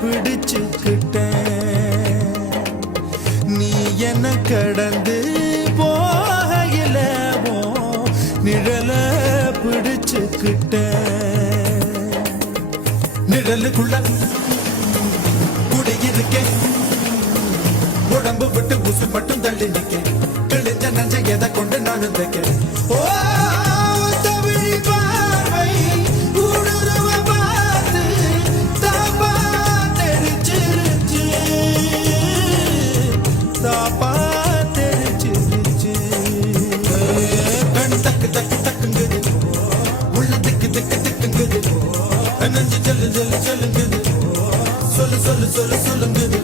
பிடிச்சுக்கிட்டேன். நீ என்ன கடந்து போகையில நிழல பிடிச்சுக்கிட்டேன். நிழலுக்குள்ள குடியிருக்கேன், உடம்பு விட்டு உசு மட்டும் தள்ளி நிக்க, கிழிஞ்ச நஞ்ச எதை கொண்டு நானும் தைக்க. ஓ தமிழ் பார்வை ஊடுருவ பார்த்து தாப்பா தெரிச்சிருச்சு, தாப்பா தெரிச்சிருச்சு. கண் தக்கு தக்கு தக்குங்குது, உள்ள திக்கு திக்கு திக்குங்குது, நஞ்சு சொல்லு சொல்லு சொல்லுங்குது, சொல்லு சொல்லு சொல்லு சொல்லுங்குது.